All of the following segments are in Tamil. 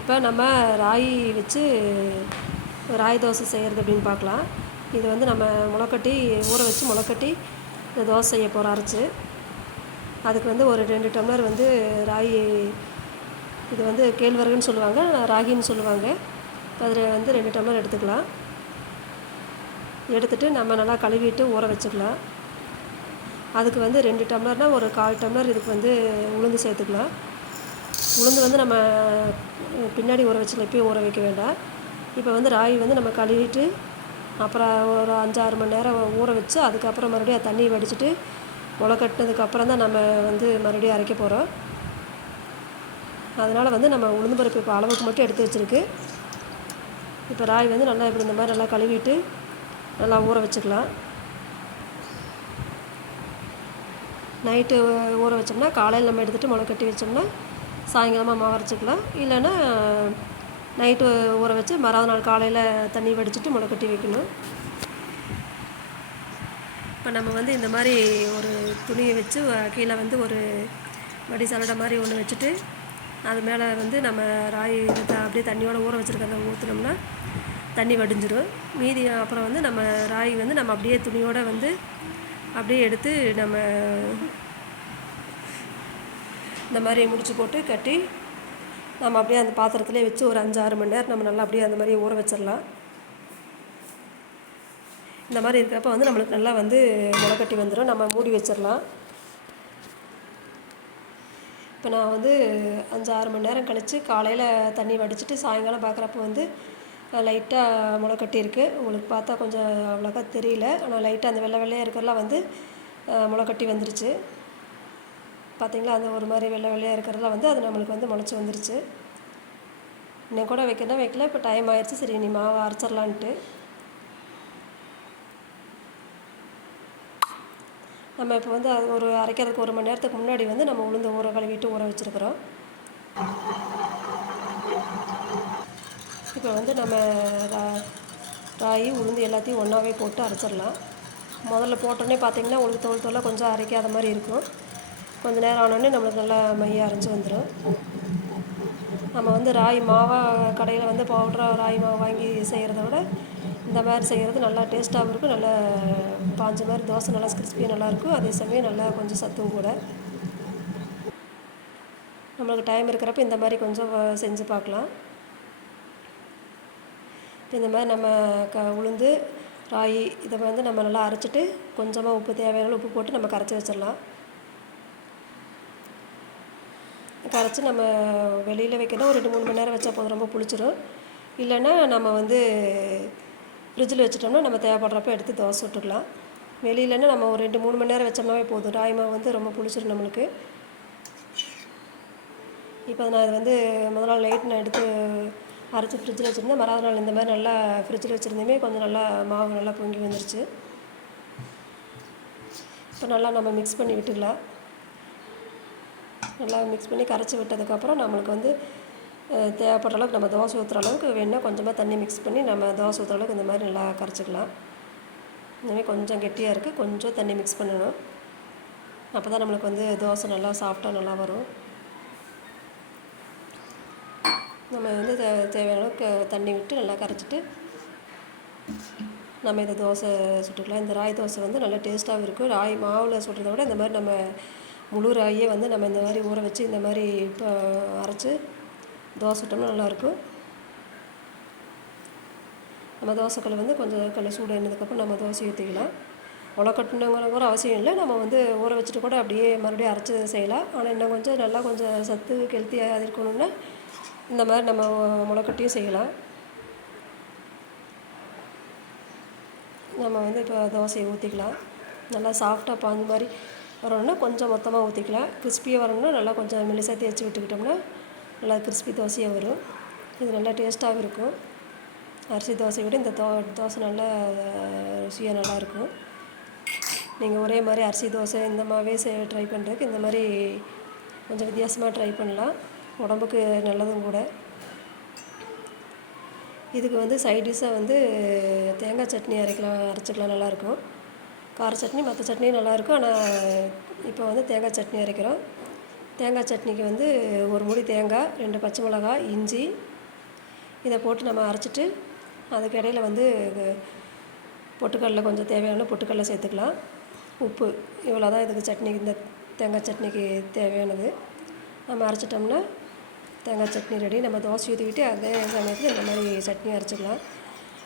இப்போ நம்ம ராகி வச்சு ராகி தோசை செய்கிறது அப்படின்னு பார்க்கலாம். இது வந்து நம்ம முளைக்கட்டி ஊற வச்சு முளைக்கட்டி இந்த தோசை செய்ய போகிறோம் அரைச்சி. அதுக்கு வந்து ஒரு ரெண்டு டம்ளர் வந்து ராகி இது வந்து கேழ்வரகுன்னு சொல்லுவாங்க ராகின்னு சொல்லுவாங்க. அதில் வந்து ரெண்டு டம்ளர் எடுத்துக்கலாம். எடுத்துகிட்டு நம்ம நல்லா கழுவிட்டு ஊற வச்சுக்கலாம். அதுக்கு வந்து ரெண்டு டம்ளர்னால் ஒரு கால் டம்ளர் இதுக்கு வந்து உளுந்து சேர்த்துக்கலாம். உளுந்து வந்து நம்ம பின்னாடி ஊற வச்சுக்கலாம். இப்போயும் ஊற வைக்க வேண்டாம். இப்போ வந்து ராகி வந்து நம்ம கழுவிட்டு அப்புறம் ஒரு அஞ்சாறு மணி நேரம் ஊற வச்சு அதுக்கப்புறம் மறுபடியும் தண்ணி வடிச்சிட்டு முளை கட்டினதுக்கப்புறம் தான் நம்ம வந்து மறுபடியும் அரைக்க போகிறோம் அதனால் வந்து நம்ம உளுந்து பருப்பு இப்போ அளவுக்கு மட்டும் எடுத்து வச்சுருக்கு. இப்போ ராகி வந்து நல்லா இப்படி இந்த மாதிரி நல்லா கழுவிட்டு நல்லா ஊற வச்சுக்கலாம். நைட்டு ஊற வச்சோம்னா காலையில் நம்ம எடுத்துகிட்டு முளை கட்டி வச்சோம்னா சாயங்காலமாக மாவு அரைச்சிக்கலாம். இல்லைன்னா நைட்டு ஊற வச்சு மறாவது நாள் காலையில் தண்ணி வடிச்சிட்டு முளை கட்டி வைக்கணும். இப்போ நம்ம வந்து இந்த மாதிரி ஒரு துணியை வச்சு கீழே வந்து ஒரு வடி சலடை மாதிரி ஒன்று வச்சுட்டு அது மேலே வந்து நம்ம ராகி இதை அப்படியே தண்ணியோடு ஊற வச்சுருக்கிறத ஊற்றினோம்னா தண்ணி வடிஞ்சிடும் மீதி அப்புறம் வந்து நம்ம ராகி வந்து நம்ம அப்படியே துணியோடு வந்து அப்படியே எடுத்து நம்ம இந்த மாதிரி முடிச்சு போட்டு கட்டி நம்ம அப்படியே அந்த பாத்திரத்துலேயே வச்சு ஒரு அஞ்சு ஆறு மணி நேரம் நம்ம நல்லா அப்படியே அந்த மாதிரி ஊற வச்சிடலாம். இந்த மாதிரி இருக்கிறப்ப வந்து நம்மளுக்கு நல்லா வந்து முளைக்கட்டி வந்துடும் நம்ம மூடி வச்சிடலாம். இப்போ நான் வந்து அஞ்சு ஆறு மணி நேரம் கழித்து காலையில் தண்ணி வடிச்சிட்டு சாயங்காலம் பார்க்குறப்ப வந்து லைட்டாக முளை கட்டியிருக்கு உங்களுக்கு பார்த்தா கொஞ்சம் அவ்வளோக்கா தெரியல. ஆனால் லைட்டாக அந்த வெள்ளை வெள்ளையாக இருக்கிறலாம் வந்து முளை கட்டி வந்துருச்சு. பார்த்திங்களா அந்த ஒரு மாதிரி வெள்ளை வெள்ளையாக இருக்கிறதுலாம் வந்து அது நம்மளுக்கு வந்து முளைச்சி வந்துருச்சு. இன்னும் கூட வைக்கணும் வைக்கல? இப்போ டைம் ஆயிடுச்சு சரி நீ மாவு அரைச்சிடலான்ட்டு. நம்ம இப்போ வந்து அது ஒரு அரைக்கிறதுக்கு ஒரு மணி நேரத்துக்கு முன்னாடி வந்து நம்ம உளுந்து ஊற கழுவிட்டு ஊற வச்சுருக்குறோம். இப்போ வந்து நம்ம ரா ராகி உளுந்து எல்லாத்தையும் ஒன்றாவே போட்டு அரைச்சிடலாம். முதல்ல போட்டோன்னே பார்த்தீங்கன்னா உங்களுக்கு தோல் தோலாக கொஞ்சம் அரைக்காத மாதிரி இருக்கும். கொஞ்சம் நேரம் ஆனோடனே நம்மளுக்கு நல்லா மைய அரைச்சி வந்துடும் நம்ம வந்து ராகி மாவாக கடையில் வந்து பவுட்ராக ராகி மாவு வாங்கி செய்கிறத விட இந்த மாதிரி செய்கிறது நல்லா டேஸ்ட்டாகவும் இருக்கும். நல்லா பாஞ்ச மாதிரி தோசை நல்லா கிறிஸ்பியாக நல்லாயிருக்கும் அதே சமயம் நல்லா கொஞ்சம் சத்தும் கூட. நம்மளுக்கு டைம் இருக்கிறப்ப இந்த மாதிரி கொஞ்சம் செஞ்சு பார்க்கலாம். இந்த மாதிரி நம்ம க உளுந்து ராகி இதை வந்து நம்ம நல்லா அரைச்சிட்டு கொஞ்சமாக உப்பு தேவையான உப்பு போட்டு நம்ம கரைச்சி வச்சிடலாம். கரைச்சி நம்ம வெளியில் வைக்கணும் ஒரு ரெண்டு மூணு மணி நேரம் வச்சா போதும் ரொம்ப புளிச்சிடும் இல்லைன்னா நம்ம வந்து ஃப்ரிட்ஜில் வச்சிட்டோம்னா நம்ம தேவைப்படுறப்ப எடுத்து தோசை சுட்டுக்கலாம். வெளியிலன்னா நம்ம ஒரு ரெண்டு மூணு மணி நேரம் வச்சோம்னாவே போதும். ராய்மா வந்து ரொம்ப புளிச்சிடும் நம்மளுக்கு. இப்போ நான் இது வந்து முதல் நாள் நைட் நான் எடுத்து அரைச்சி ஃப்ரிட்ஜில் வச்சுருந்தேன். மறாவது நாள் இந்த மாதிரி நல்லா ஃப்ரிட்ஜில் வச்சுருந்தேமே கொஞ்சம் நல்லா மாவு நல்லா பொங்கி வந்துருச்சு. இப்போ நல்லா நம்ம மிக்ஸ் பண்ணி விட்டுக்கலாம் நல்லா மிக்ஸ் பண்ணி கரைச்சி விட்டதுக்கப்புறம் நம்மளுக்கு வந்து தேவைப்படுற அளவுக்கு நம்ம தோசை ஊற்றுற அளவுக்கு வேணால் கொஞ்சமாக தண்ணி மிக்ஸ் பண்ணி நம்ம தோசை ஊற்றுற அளவுக்கு இந்த மாதிரி நல்லா கரைச்சிக்கலாம். இந்தமாதிரி கொஞ்சம் கெட்டியாக இருக்குது கொஞ்சம் தண்ணி மிக்ஸ் பண்ணணும். அப்போ தான் நம்மளுக்கு வந்து தோசை நல்லா சாஃப்டாக நல்லா வரும். நம்ம வந்து தே தேவையான அளவுக்கு தண்ணி விட்டு நல்லா கரைச்சிட்டு நம்ம இதை தோசை சுட்டுக்கலாம். இந்த ராகி தோசை வந்து நல்லா டேஸ்ட்டாகவும் இருக்கும் ராய் மாவில் சுடுறத விட இந்த மாதிரி நம்ம முழு ராகியே வந்து நம்ம இந்த மாதிரி ஊற வச்சு இந்த மாதிரி இப்போ அரைச்சி தோசை சுட்டோம்னா நல்லாயிருக்கும். நம்ம தோசைக்கல் வந்து கொஞ்சம் கல் சூடு எண்ணதுக்கப்புறம் நம்ம தோசை ஊற்றிக்கலாம் உலக்கட்டுனங்கிற கூட அவசியம் இல்லை. நம்ம வந்து ஊற வச்சுட்டு கூட அப்படியே மறுபடியும் அரைச்சி செய்யலாம். ஆனால் இன்னும் கொஞ்சம் நல்லா கொஞ்சம் சத்து ஹெல்த்தியாக இருக்கணும்னா இந்த மாதிரி நம்ம முளைக்கட்டியும் செய்யலாம். நம்ம வந்து இப்போ தோசையை ஊற்றிக்கலாம் நல்லா சாஃப்டாக பாஞ்ச மாதிரி வரணும்னா கொஞ்சம் மொத்தமாக ஊற்றிக்கலாம். கிறிஸ்பியாக வரணும்னா நல்லா கொஞ்சம் மெலிசாக தேய்ச்சி விட்டுக்கிட்டோம்னா நல்லா கிறிஸ்பி தோசையாக வரும். இது நல்லா டேஸ்ட்டாகவும் இருக்கும். அரிசி தோசையை விட இந்த தோ தோசை நல்லா ருசியாக நல்லாயிருக்கும். நீங்கள் ஒரே மாதிரி அரிசி தோசை இந்த மாதிரியே ட்ரை பண்ணுறதுக்கு இந்த மாதிரி கொஞ்சம் வித்தியாசமாக ட்ரை பண்ணலாம். உடம்புக்கு நல்லதும் கூட. இதுக்கு வந்து சைட் டிஷ்ஷாக வந்து தேங்காய் சட்னி அரைக்கலாம் அரைச்சிக்கலாம் நல்லாயிருக்கும். கார சட்னி மற்ற சட்னியும் நல்லாயிருக்கும். ஆனால் இப்போ வந்து தேங்காய் சட்னி அரைக்கிறோம். தேங்காய் சட்னிக்கு வந்து ஒரு மூடி தேங்காய் ரெண்டு பச்சை மிளகாய் இஞ்சி இதை போட்டு நம்ம அரைச்சிட்டு அதுக்கு இடையில வந்து பொட்டுக்கடலை பொட்டுக்கடல கொஞ்சம் தேவையான பொட்டுக்கடலை சேர்த்துக்கலாம். உப்பு இவ்வளோ தான் இதுக்கு சட்னிக்கு இந்த தேங்காய் சட்னிக்கு தேவையானது. நம்ம அரைச்சிட்டோம்னா தேங்காய் சட்னி ரெடி. நம்ம தோசை ஊற்றிக்கிட்டு அதே சமயத்தில் இந்த மாதிரி சட்னி அரைச்சிக்கலாம்.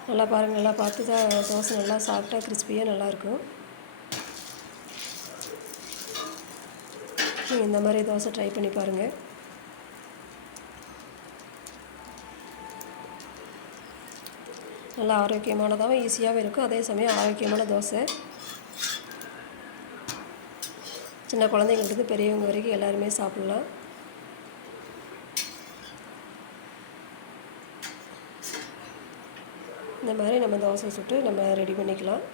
நல்லா பாருங்கள் நல்லா பார்த்து தான் தோசை நல்லா சாப்பிட்டா கிறிஸ்பியாக நல்லாயிருக்கும். நீங்கள் இந்த மாதிரி தோசை ட்ரை பண்ணி பாருங்கள் நல்லா ஆரோக்கியமானதாகவும் ஈஸியாகவும் இருக்கும். அதே சமயம் ஆரோக்கியமான தோசை. சின்ன குழந்தைங்கள்ருந்து பெரியவங்க வரைக்கும் எல்லாருமே சாப்பிட்லாம். இந்த மாதிரி நம்ம தோசை சுட்டு நம்ம ரெடி பண்ணிக்கலாம்.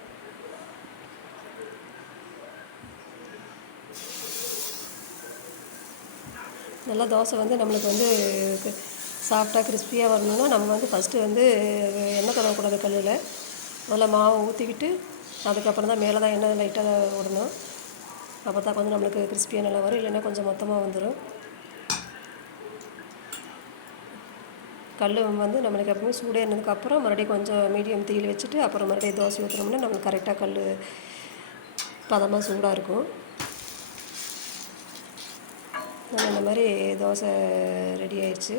நல்லா தோசை வந்து நம்மளுக்கு வந்து சாஃப்டாக கிறிஸ்பியாக வரணும்னா நம்ம வந்து ஃபஸ்ட்டு வந்து எண்ணெய் தடவக்கூடாது கல்லில் முதல்ல மாவை ஊற்றிக்கிட்டு அதுக்கப்புறம் தான் மேலே தான் எண்ணெய் லைட்டாக விடணும் அப்போ தான் கொஞ்சம் நம்மளுக்கு கிறிஸ்பியாக நல்லா வரும். இல்லைன்னா கொஞ்சம் மொத்தமாக வந்துடும் கல் வந்து நம்மளுக்கு எப்பவுமே சூடேறினதுக்கப்புறம் மறுபடியும் கொஞ்சம் மீடியம் தீயில் வச்சுட்டு அப்புறம் மறுபடியும் தோசை ஊற்றுனோம்னா நம்மளுக்கு கரெக்டாக கல் பதமாக சூடாக இருக்கும். நம்ம இந்த மாதிரி தோசை ரெடி ஆயிடுச்சு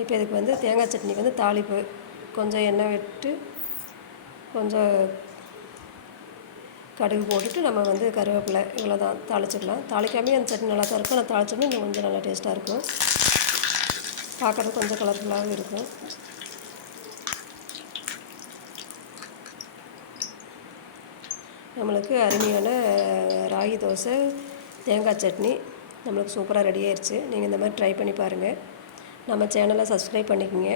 இப்போ இதுக்கு வந்து தேங்காய் சட்னிக்கு வந்து தாளிப்பு. கொஞ்சம் எண்ணெய் விட்டு கொஞ்சம் கடுகு போட்டுட்டு நம்ம வந்து கருவேப்பிலை இவ்வளோ தான் தாளிச்சிக்கலாம் தாளிக்காமே அந்த சட்னி நல்லா தான் இருக்கும். ஆனால் தாளிச்சோம்னா இன்னும் கொஞ்சம் நல்லா டேஸ்ட்டாக இருக்கும். பார்க்குறது கொஞ்சம் கலர்ஃபுல்லாகவும் இருக்கும். நம்மளுக்கு அருமையான ராகி தோசை தேங்காய் சட்னி நம்மளுக்கு சூப்பராக ரெடி ஆயிடுச்சு. நீங்கள் இந்த மாதிரி ட்ரை பண்ணி பாருங்கள் நம்ம சேனலை சப்ஸ்கிரைப் பண்ணிக்கோங்க.